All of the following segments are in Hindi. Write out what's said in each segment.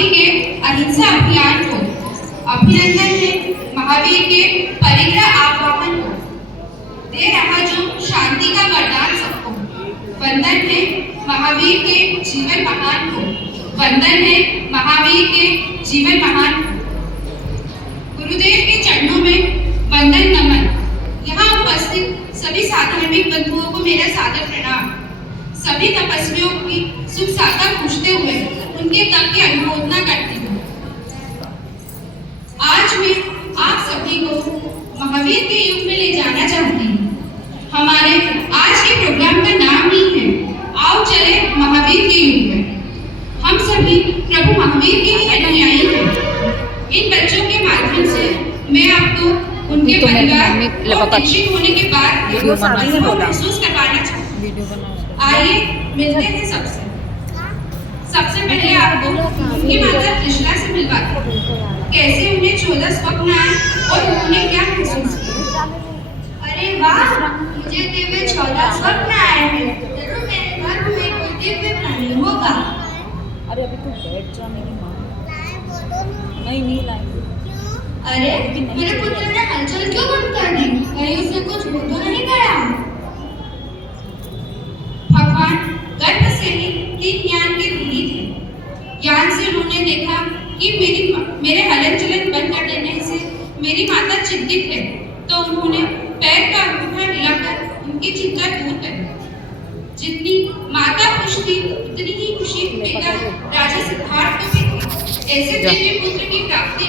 महावीर के अहिंसा अभियान को, अभिनंदन है महावीर के परिग्रह आह्वान को, दे रहा जो शांति का वरदान सबको। वंदन है महावीर के जीवन महान को, वंदन है महावीर के जीवन महान को। गुरुदेव के चरणों में वंदन नमन। यहाँ उपस्थित सभी साधार्मिक बंधुओं को मेरा सादर प्रणाम। सभी तपस्वियों की सुख साधना पूछते हुए उनके तप की अनुमोदना करती हूँ। आज मैं आप सभी को महावीर के युग में ले जाना चाहती हूँ। हमारे आज के प्रोग्राम का नाम ही है आओ चले महावीर के युग में। हम सभी प्रभु महावीर के ही अनुयायी हैं। इन बच्चों के माध्यम से मैं आपको उनके परिवार और दीक्षित होने के बाद महसूस करवाना चाहती हूँ। आइए मिलते हैं सबसे पहले आपको उनकी माता कृष्णा से मिलवाते हैं। कैसे उन्हें 14 स्वप्न आए और उन्होंने क्या महसूस किया। अरे वाह, मुझे दिव्य 14 स्वप्न आए हैं। जरूर मेरे घर में कोई दिव्य प्राणी होगा। अरे अभी तो बैठ जा मेरी माँ। नहीं लाई। अरे मेरे पुत्र ने हलचल क्यों बंद कर दी? कहीं उसने कुछ हो तो नहीं करा? भगवान गर्भ से ही 3 ज्ञान के धनी थे। ज्ञान से उन्होंने देखा कि मेरे हलन चलन बंद कर देने से मेरी माता चिंतित है, तो उन्होंने पैर का अंगूठा हिलाकर उनकी चिंता दूर कर दी। जितनी माता खुश थी उतनी ही खुशी पिता राजा सिद्धार्थ को भी थी। ऐसे दिव्य पुत्र की प्राप्ति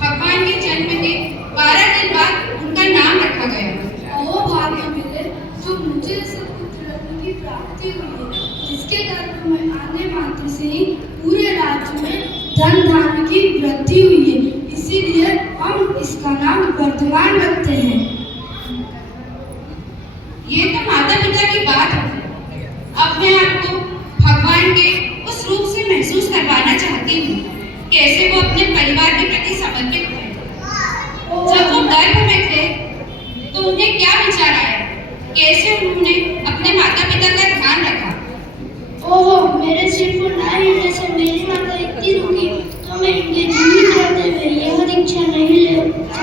भगवान के जन्म के 12 दिन बाद उनका नाम रखा गया। ओ भाग्य मिले जो मुझे ऐसे पुत्र रत्न की प्राप्ति हुई है, जिसके गर्भ में आने मात्र से ही पूरे राज्य में धन धान्य की वृद्धि हुई है। इसीलिए हम इसका नाम वर्धमान रखते हैं। ये तो माता पिता की बात है। अब मैं आपको भगवान के उस रूप से महसूस करवाना चाहती हूँ, कैसे वो अपने परिवार के प्रति समर्पित थे। जब वो गर्भ में थे तो उन्हें क्या विचार आया, कैसे उन्होंने अपने माता पिता का ध्यान रखा। ओहो, मेरे सिर को ना हिलने से मेरी माता इतनी दुखी तो मैं इनके जीवित रहते हुए यह दीक्षा नहीं ले सकता।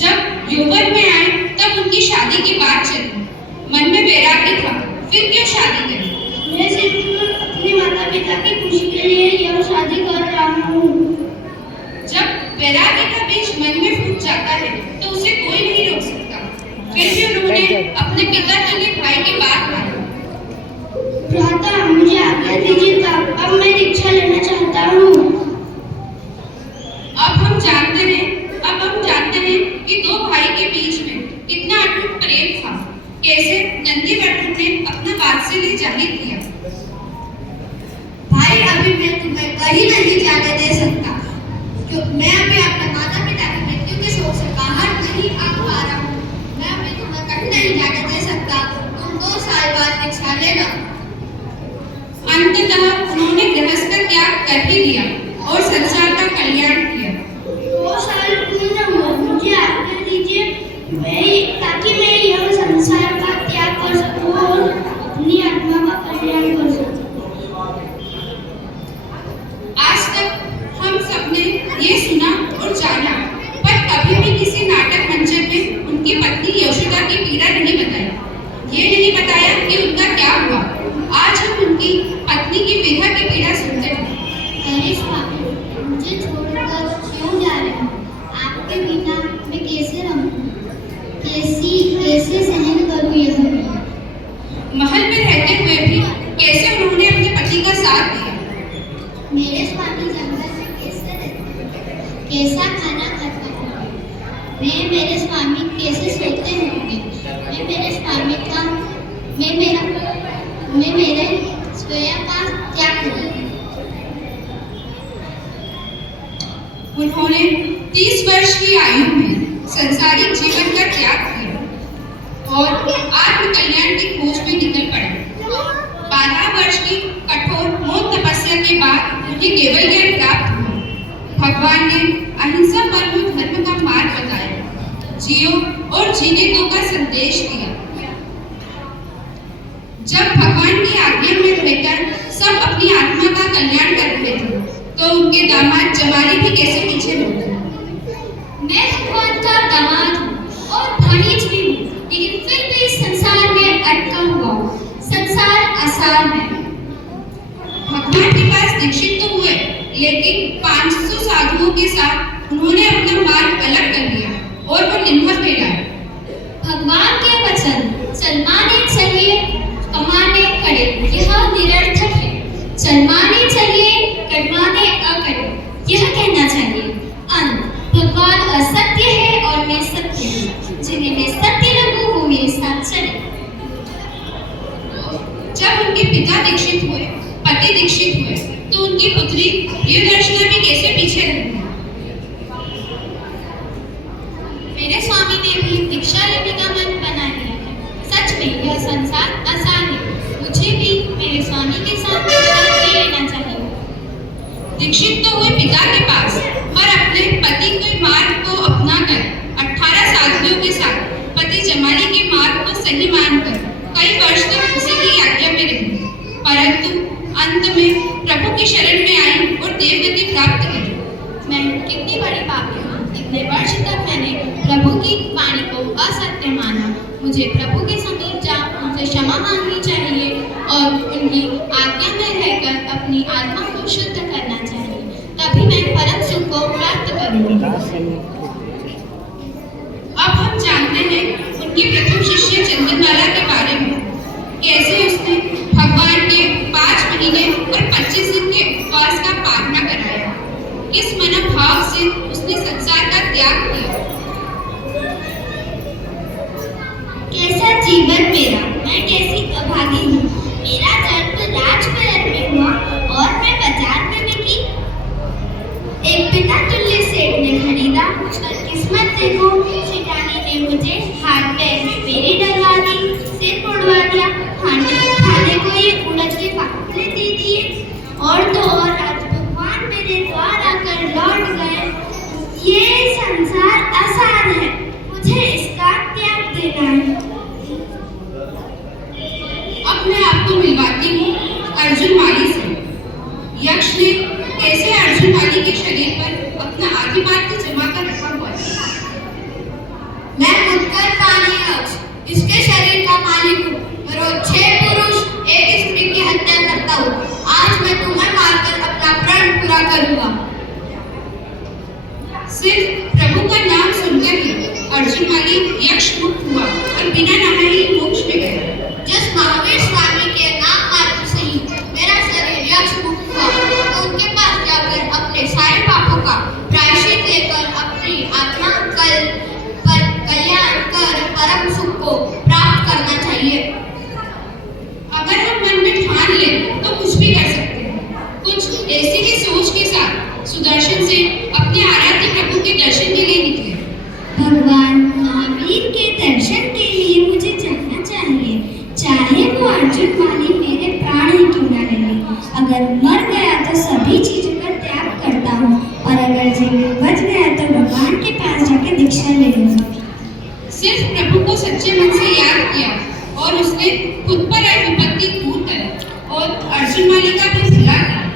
जब यौवन में आए तब उनकी शादी की बात चली। मन में वैराग्य था, फिर क्यों शादी करी। मैं सिर्फ अपनी माता पिता की खुशी के लिए यह शादी कर रहा हूँ। जब वैराग्य का बीज मन में फूट जाता है तो उसे कोई नहीं रोक सकता। फिर भी उन्होंने अपने पिता के लिए भाई की बात मानी। भ्राता, मुझे आज्ञा दीजिए, अब मैं दीक्षा लेना चाहता हूँ। अब हम जानते हैं कि 2 भाई के बीच में कितना अटूट प्रेम था। कैसे नंदीवर्धन ने अपना वात्सल्य जाहिर किया। भाई, अभी मैं तुम्हें कहीं नहीं जाने दे सकता, क्योंकि मैं अभी अपने माता पिता की मृत्यु के शोक से बाहर नहीं आ पा रहा हूँ। मैं अभी तुम्हें कहीं नहीं जाने दे सकता। तुम 2 साल बाद दीक्षा लेना। अंततः उन्होंने गृहस्थ का त्याग कर ही दिया और संसार का कल्याण किया। 2 साल क्यों न हुआ, मुझे आज्ञा दीजिए ताकि मैं यह संसार का त्याग कर सकूं और अपनी आत्मा का कल्याण कर सकूं। आज तक हम सबने ये सुना और जाना, पर कभी भी किसी नाटक मंचन में उनकी पत्नी यशोदा की पीड़ा नहीं बताई। ये नहीं बताया कि उनका क्या हुआ। आज हम उनकी पत्नी की विरह की पीड़ा सुनते हैं। अरे स्वामी, मुझे छोड़कर क्यों जा रहे हैं? आपके बिना मैं कैसे रहूं? कैसे सहन करूं यह? महल में रहते हुए भी कैसे उन्होंने अपने पति का साथ दिया। मेरे स्वामी जंगल में कैसे रहते हैं? कैसा खाना खाते हैं? मैं मेरे स्वामी कैसे सोते होंगे? मैं मेरे स्वयं का त्याग करूंगी। उन्होंने 30 वर्ष की आयु में संसारिक जीवन का त्याग किया और आत्म कल्याण की खोज में निकल पड़े। 12 वर्ष की कठोर मौन तपस्या के बाद उन्हें केवल ज्ञान प्राप्त हुआ। भगवान ने अहिंसा परम धर्म का मार्ग बताया, जियो और जीने दो का संदेश दिया। जब भगवान की आज्ञा में रहकर सब अपनी आत्मा का कल्याण कर रहे थे, उनके दामाद जमाली भी कैसे पीछे हो गए। मैं भगवान का दामाद हूँ और भाणीज भी हूँ, लेकिन फिर भी इस संसार में अटका हुआ हूँ। संसार आसार है। भगवान के पास दीक्षित तो हुए, लेकिन 500 साधुओं के साथ उन्होंने अपना मार्ग अलग कर लिया और वो निम्न कहलाए। भगवान के वचन चलमाने चलिए कमाने कड़े, यह निरर्थक है। चलमाने चलिए कटवाने अकड़े, यह कहना चाहिए। अंत भगवान असत्य है और मैं सत्य हूँ। जिन्हें मैं सत्य लगूं वो मेरे साथ चले। जब उनके पिता दीक्षित हुए, पति दीक्षित हुए, तो उनकी पुत्री प्रियदर्शना भी कैसे पीछे रह गई। मेरे स्वामी ने भी दीक्षा लेने का मन बना लिया है। सच में यह संसार आसान है। मुझे भी मेरे स्वामी के साथ दीक्षा ले लेना चाहिए। दीक्षित तो हुए पिता के पास, पर अपने पति के मार्ग को अपनाकर 18 साधुओं के साथ पति जमाली के मार्ग को सही मानकर कई वर्ष तक उसी की आज्ञा में रही, परंतु अंत में प्रभु की शरण में आई और देवगति प्राप्त की। मैं कितनी बड़ी पापी हूँ। इतने वर्ष तक मैंने प्रभु की वाणी को असत्य माना। मुझे प्रभु के समीप जा उनसे क्षमा मांगनी चाहिए और उनकी आज्ञा में रहकर अपनी आत्मा को शुद्ध करना चाहिए। तभी मैं परम सुख को प्राप्त करूँगी। अब हम जानते हैं उनकी प्रथम शिष्य चंदनबाला के बारे में। कैसे उसने भगवान के 5 महीने और 25 दिन के उपवास का पालना कराया, किस मनोभाव से उसने संसार का त्याग किया। कैसा जीवन मेरा, मैं कैसी अभागी हूँ। मेरा जन्म राजमहल में हुआ और मैं बाजार में बिकी। एक पिता तुल्य सेठ ने खरीदा। पर किस्मत देखो, शिटानी ने मुझे हाथ पैर में बेरी डलवा दी, सिर मुड़वा दिया, खाने को ये उड़द के पापड़े दे दिए। और तो और आज भगवान मेरे द्वार आकर लौट गए। ये संसार आसान है, मुझे इसका त्याग देना है। अब मैं आपको मिलवाती हूँ अर्जुन माली से। यक्ष ने कैसे अर्जुन माली के शरीर पर अपना आधिपत्य जमा कर रखा हुआ है। मैं उत्कर पानी यक्ष, इसके शरीर का मालिक हूँ। रोज 6 पुरुष एक स्त्री की हत्या करता हूँ। आज मैं तुम्हें मारकर अपना प्रण पूरा करूँगा। सिर्फ प्रभु का नाम सुनकर ही अर्जुन माली यक्ष मुक्त हुआ और बिना नहाए ही मोक्ष में गया। जिस महावीर स्वामी के नाम मात्र से ही मेरा शरीर यक्ष मुक्त हुआ, तो उनके पास जाकर अपने सारे पापों का प्रायश्चित लेकर अपनी आत्मा पर कल्याण कर परम सुख को प्राप्त करना चाहिए। अगर हम मन में ठान लें तो कुछ भी कर सकते हैं। कुछ ऐसी ही सोच के साथ सुदर्शन से अपने आराध्य प्रभु के दर्शन के लिए निकले। भगवान महावीर के दर्शन के लिए मुझे जाना चाहिए, चाहे वो अर्जुन माली मेरे प्राण ही क्यों न ले ले। अगर मर गया तो सभी चीजों का त्याग करता हूँ, और अगर जीवन बच गया तो भगवान के पास जाकर दीक्षा ले लूंगा। सिर्फ प्रभु को सच्चे मन से याद किया और उसने खुद पर आई विपत्ति दूर कर और अर्जुन माली का भी भला किया।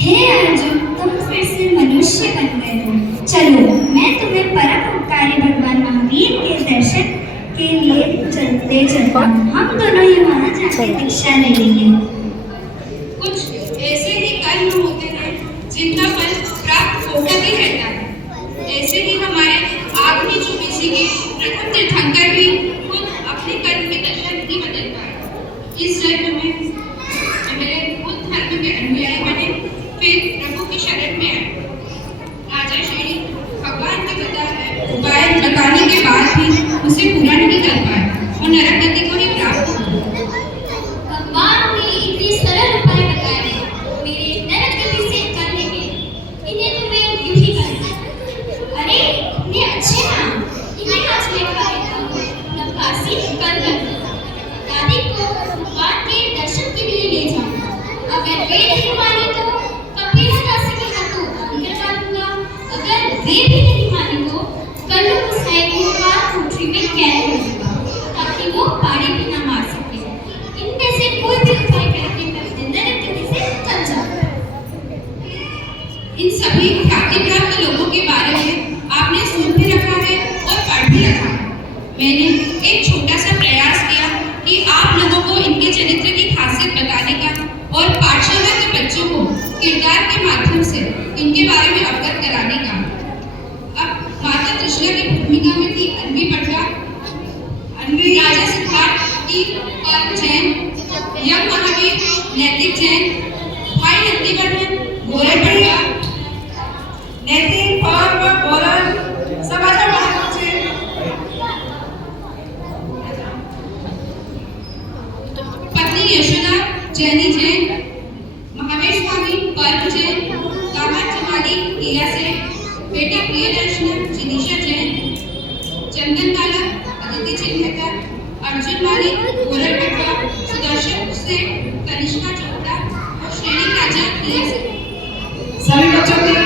हे अर्जुन, तुम फिर से मनुष्य बन गए हो। चलो, मैं तुम्हें परम उपकारी भगवान महावीर के दर्शन के लिए चलता हूँ। हम दोनों ही वहाँ जाकर दीक्षा ले लेंगे। कुछ ऐसे ही कर्म होते हैं जिनका फल प्राप्त होकर ही रहता है। ऐसे ही हमारे आदमी जो किसी के प्रथम तीर्थंकर भी खुद अपने कर्म की दशा नहीं बदल पाए। इस जन्म में पहले खुद धर्म के अनुयायी बने, फिर प्रभु की शरण में आए। राजा श्री भगवान के उपाय लगाने के बाद भी उसे पूरा नहीं कर पाए और नरक गति को ही प्राप्त हुआ। भगवान ने इतने सरल उपाय बताए, मेरे नरक गति से कर लेंगे। इन्हें तो मैं यूं ही करना। अरे इतने अच्छे नाम, इन्हें आज लेकर लेता हूँ। नवकाशी कर दादी को भगवान के दर्शन के लिए ले जाऊँ। अगर वे नहीं माने तो कपिलदासी के हाथों करवा दूंगा। अगर वे भी नहीं माने तो कल्लू मुसाई को कोठरी में कैद कर दूंगा, ताकि वो पाड़ी भी ना मार सके। इनमें से कोई भी उपाय करके मैं अपने नरक गति से चल जाऊंगा। इन सभी ख्याति प्राप्त लोगों के बारे में आपने सुन भी रखा है और पढ़ भी रखा है। मैंने एक छोटा सा प्रयास किया कि आप लोगों को इनके चरित्र की खासियत बताने का और पाठशाला के बच्चों को किरदार के माध्यम से इनके बारे में अवगत कराने का। अब माता कृष्णा की भूमिका में थी अन्वी पटवा, राजा सिद्धार्थ की कर्म जैन, यम महावीर नैतिक जैन, भाई नंदीवर्धन गोरल पटवा, नैतिक और गोरल समाज पत्नी यशोदा जैनी जैन, महावीर स्वामी पर्व जैन, दामाद जमाली ईला से, बेटा प्रियदर्शन जिनीशा जैन, चंदन बाला अदिति चिन्हकर, अर्जुन माली गोरल पटवा, सुदर्शन से कनिष्का चोपड़ा और श्रेणी राजा ईला से। सभी बच्चों के